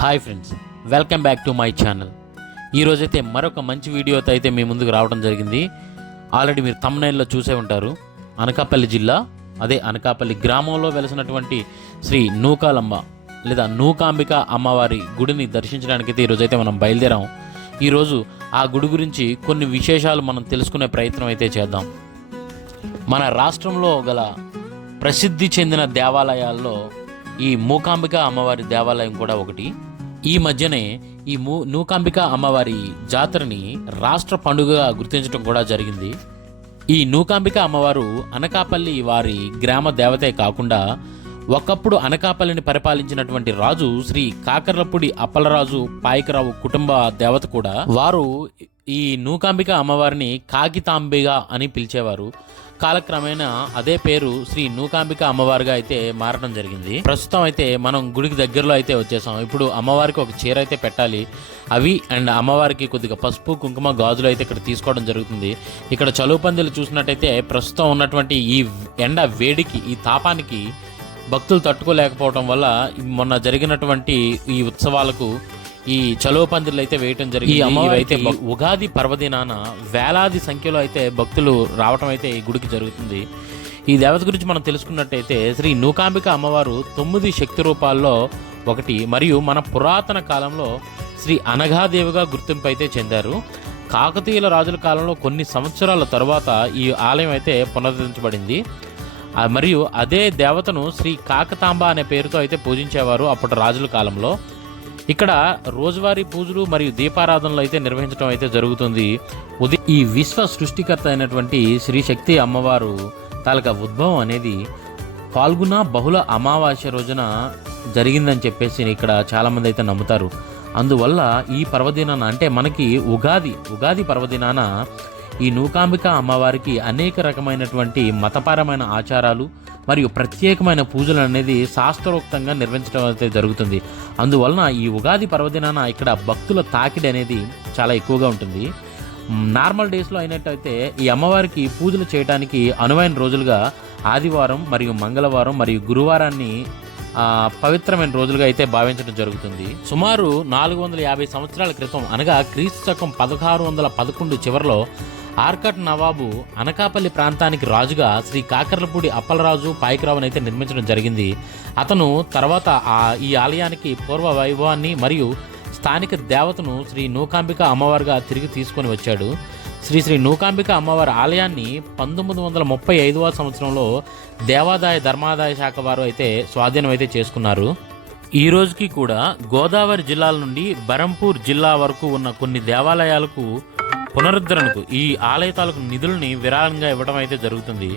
Hi friends, welcome back to my channel. ఈరోజైతే మరొక మంచి వీడియోతో అయితే మీ ముందుకు రావడం జరిగింది. ఆల్రెడీ మీరు థంబ్నెయిల్లో చూసే ఉంటారు. అనకాపల్లి జిల్లా, అదే అనకాపల్లి గ్రామంలో వెలిసినటువంటి శ్రీ నూకాలమ్మ లేదా నూకాంబిక అమ్మవారి గుడిని దర్శించడానికైతే ఈరోజైతే మనం బయలుదేరాం. ఈరోజు ఆ గుడి గురించి కొన్ని విశేషాలు మనం తెలుసుకునే ప్రయత్నం అయితే చేద్దాం. మన రాష్ట్రంలో గల ప్రసిద్ధి చెందిన దేవాలయాల్లో ఈ మూకాంబిక అమ్మవారి దేవాలయం కూడా ఒకటి. ఈ మధ్యనే ఈ నూకాంబిక అమ్మవారి జాతరని రాష్ట్ర పండుగగా గుర్తించడం కూడా జరిగింది. ఈ నూకాంబిక అమ్మవారు అనకాపల్లి వారి గ్రామ దేవతే కాకుండా ఒకప్పుడు అనకాపల్లిని పరిపాలించినటువంటి రాజు శ్రీ కాకర్లపూడి అప్పలరాజు పాయకరావు కుటుంబ దేవత కూడా. వారు ఈ నూకాంబిక అమ్మవారిని కాకితాంబిగా అని పిలిచేవారు. కాలక్రమేణా అదే పేరు శ్రీ నూకాంబిక అమ్మవారిగా అయితే మారడం జరిగింది. ప్రస్తుతం అయితే మనం గుడికి దగ్గరలో అయితే వచ్చేసాం. ఇప్పుడు అమ్మవారికి ఒక చీర అయితే పెట్టాలి. అవి అండ్ అమ్మవారికి కొద్దిగా పసుపు కుంకుమ గాజులు అయితే ఇక్కడ తీసుకోవడం జరుగుతుంది. ఇక్కడ చలువ పందిలు చూసినట్టయితే ప్రస్తుతం ఉన్నటువంటి ఈ ఎండ వేడికి, ఈ తాపానికి భక్తులు తట్టుకోలేకపోవడం వల్ల మొన్న జరిగినటువంటి ఈ ఉత్సవాలకు ఈ చలువ పందిర్లు అయితే వేయటం జరిగింది. ఈ అమ్మవారి అయితే ఉగాది పర్వదినాన వేలాది సంఖ్యలో అయితే భక్తులు రావటం అయితే ఈ గుడికి జరుగుతుంది. ఈ దేవత గురించి మనం తెలుసుకున్నట్టయితే శ్రీ నూకాంబిక అమ్మవారు 9 శక్తి రూపాల్లో ఒకటి మరియు మన పురాతన కాలంలో శ్రీ అనఘాదేవిగా గుర్తింపు అయితే చెందారు. కాకతీయుల రాజుల కాలంలో కొన్ని సంవత్సరాల తరువాత ఈ ఆలయం అయితే పునరుద్ధరించబడింది. మరియు అదే దేవతను శ్రీ కాకతాంబ అనే పేరుతో అయితే పూజించేవారు అప్పటి రాజుల కాలంలో. ఇక్కడ రోజువారీ పూజలు మరియు దీపారాధనలు అయితే నిర్వహించడం అయితే జరుగుతుంది. ఈ విశ్వ సృష్టికర్త అయినటువంటి శ్రీ శక్తి అమ్మవారు తాలూకా ఉద్భవం అనేది ఫాల్గుణ బహుళ అమావాస్య రోజున జరిగిందని చెప్పేసి ఇక్కడ చాలామంది అయితే నమ్ముతారు. అందువల్ల ఈ పర్వదినాన, అంటే మనకి ఉగాది పర్వదినాన ఈ నూకాంబిక అమ్మవారికి అనేక రకమైనటువంటి మతపరమైన ఆచారాలు మరియు ప్రత్యేకమైన పూజలు అనేది శాస్త్రోక్తంగా నిర్వహించడం అయితే జరుగుతుంది. అందువలన ఈ ఉగాది పర్వదినాన ఇక్కడ భక్తుల తాకిడి అనేది చాలా ఎక్కువగా ఉంటుంది. నార్మల్ డేస్లో అయినట్టయితే ఈ అమ్మవారికి పూజలు చేయడానికి అనువైన రోజులుగా ఆదివారం మరియు మంగళవారం మరియు గురువారాన్ని పవిత్రమైన రోజులుగా అయితే భావించడం జరుగుతుంది. సుమారు 450 సంవత్సరాల క్రితం, అనగా క్రీస్తు శకం 1611 చివరిలో ఆర్కట్ నవాబు అనకాపల్లి ప్రాంతానికి రాజుగా శ్రీ కాకర్లపూడి అప్పలరాజు పాయకరావుని అయితే నిర్మించడం జరిగింది. అతను తర్వాత ఈ ఆలయానికి పూర్వ వైభవాన్ని మరియు స్థానిక దేవతను శ్రీ నూకాంబిక అమ్మవారిగా తిరిగి తీసుకొని వచ్చాడు. శ్రీ నూకాంబిక అమ్మవారి ఆలయాన్ని 1935వ సంవత్సరంలో దేవాదాయ ధర్మాదాయ శాఖ వారు అయితే స్వాధీనం అయితే చేసుకున్నారు. ఈ రోజుకి కూడా గోదావరి జిల్లాల నుండి బరంపూర్ జిల్లా వరకు ఉన్న కొన్ని దేవాలయాలకు పునరుద్ధరణకు ఈ ఆలయ తాలూకు నిధులని విరాళంగా ఇవ్వడం అయితే జరుగుతుంది.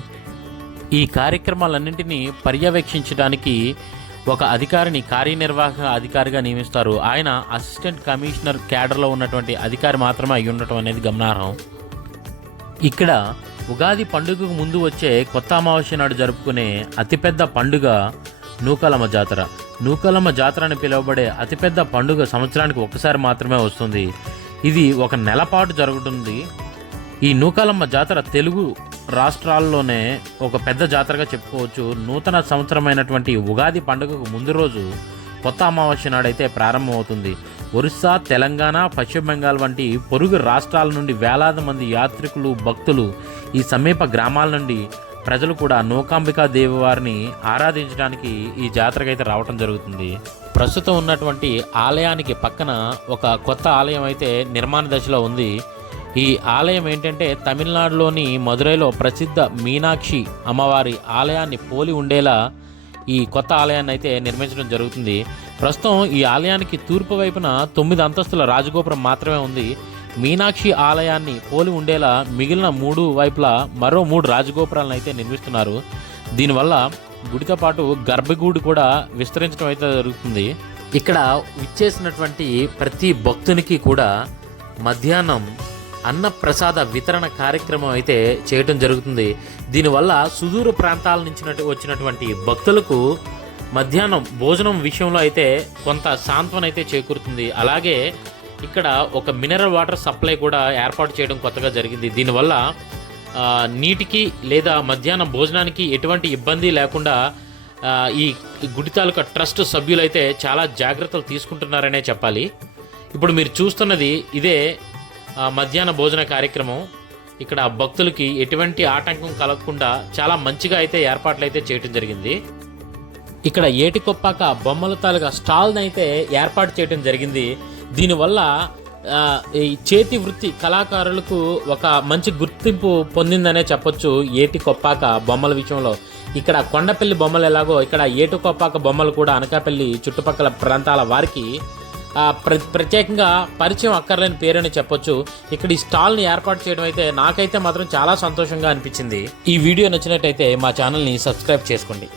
ఈ కార్యక్రమాలన్నింటినీ పర్యవేక్షించడానికి ఒక అధికారిని కార్యనిర్వాహక అధికారిగా నియమిస్తారు. ఆయన అసిస్టెంట్ కమిషనర్ క్యాడర్లో ఉన్నటువంటి అధికారి మాత్రమే అయి ఉండటం అనేది గమనార్హం. ఇక్కడ ఉగాది పండుగకు ముందు వచ్చే కొత్త అమావాస్య నాడు జరుపుకునే అతిపెద్ద పండుగ నూకాలమ్మ జాతర. నూకాలమ్మ జాతర అని పిలువబడే అతిపెద్ద పండుగ సంవత్సరానికి ఒక్కసారి మాత్రమే వస్తుంది. ఇది ఒక నెల పాటు జరుగుతుంది. ఈ నూకాలమ్మ జాతర తెలుగు రాష్ట్రాల్లోనే ఒక పెద్ద జాతరగా చెప్పుకోవచ్చు. నూతన సంవత్సరమైనటువంటి ఉగాది పండుగకు ముందు రోజు కొత్త అమావాస్య నాడైతే ప్రారంభమవుతుంది. ఒరిస్సా, తెలంగాణ, పశ్చిమ బెంగాల్ వంటి పొరుగు రాష్ట్రాల నుండి వేలాది మంది యాత్రికులు, భక్తులు, ఈ సమీప గ్రామాల నుండి ప్రజలు కూడా నూకాంబికా దేవి వారిని ఆరాధించడానికి ఈ జాతరకైతే రావటం జరుగుతుంది. ప్రస్తుతం ఉన్నటువంటి ఆలయానికి పక్కన ఒక కొత్త ఆలయం అయితే నిర్మాణ దశలో ఉంది. ఈ ఆలయం ఏంటంటే తమిళనాడులోని మదురైలో ప్రసిద్ధ మీనాక్షి అమ్మవారి ఆలయాన్ని పోలి ఉండేలా ఈ కొత్త ఆలయాన్ని అయితే నిర్మించడం జరుగుతుంది. ప్రస్తుతం ఈ ఆలయానికి తూర్పు వైపున 9 అంతస్తుల రాజగోపురం మాత్రమే ఉంది. మీనాక్షి ఆలయాన్ని పోలి ఉండేలా మిగిలిన 3 వైపులా మరో 3 రాజగోపురాలను అయితే నిర్మిస్తున్నారు. దీనివల్ల గుడితో పాటు గర్భగుడి కూడా విస్తరించడం అయితే జరుగుతుంది. ఇక్కడ విచ్చేసినటువంటి ప్రతి భక్తునికి కూడా మధ్యాహ్నం అన్న ప్రసాద వితరణ కార్యక్రమం అయితే చేయటం జరుగుతుంది. దీనివల్ల సుదూర ప్రాంతాల నుంచి వచ్చినటువంటి భక్తులకు మధ్యాహ్నం భోజనం విషయంలో అయితే కొంత సాంత్వన అయితే చేకూరుతుంది. అలాగే ఇక్కడ ఒక మినరల్ వాటర్ సప్లై కూడా ఏర్పాటు చేయడం కొత్తగా జరిగింది. దీనివల్ల నీటికి లేదా మధ్యాహ్నం భోజనానికి ఎటువంటి ఇబ్బంది లేకుండా ఈ గుడి తాలూకా ట్రస్ట్ సభ్యులైతే చాలా జాగ్రత్తలు తీసుకుంటున్నారనే చెప్పాలి. ఇప్పుడు మీరు చూస్తున్నది ఇదే మధ్యాహ్న భోజన కార్యక్రమం. ఇక్కడ భక్తులకి ఎటువంటి ఆటంకం కలగకుండా చాలా మంచిగా అయితే ఏర్పాట్లు అయితే చేయడం జరిగింది. ఇక్కడ ఏటికొప్పాక బొమ్మల తాలూకా స్టాల్ని అయితే ఏర్పాటు చేయడం జరిగింది. దీనివల్ల ఈ చేతి వృత్తి కళాకారులకు ఒక మంచి గుర్తింపు పొందిందనే చెప్పొచ్చు. ఏటికొప్పాక బొమ్మల విషయంలో ఇక్కడ కొండపల్లి బొమ్మలు ఎలాగో ఇక్కడ ఏటికొప్పాక బొమ్మలు కూడా అనకాపల్లి చుట్టుపక్కల ప్రాంతాల వారికి ప్రత్యేకంగా పరిచయం అక్కర్లేని పేరని చెప్పొచ్చు. ఇక్కడ ఈ స్టాల్ని ఏర్పాటు చేయడం అయితే నాకైతే మాత్రం చాలా సంతోషంగా అనిపించింది. ఈ వీడియో నచ్చినట్టయితే మా ఛానల్ని సబ్స్క్రైబ్ చేసుకోండి.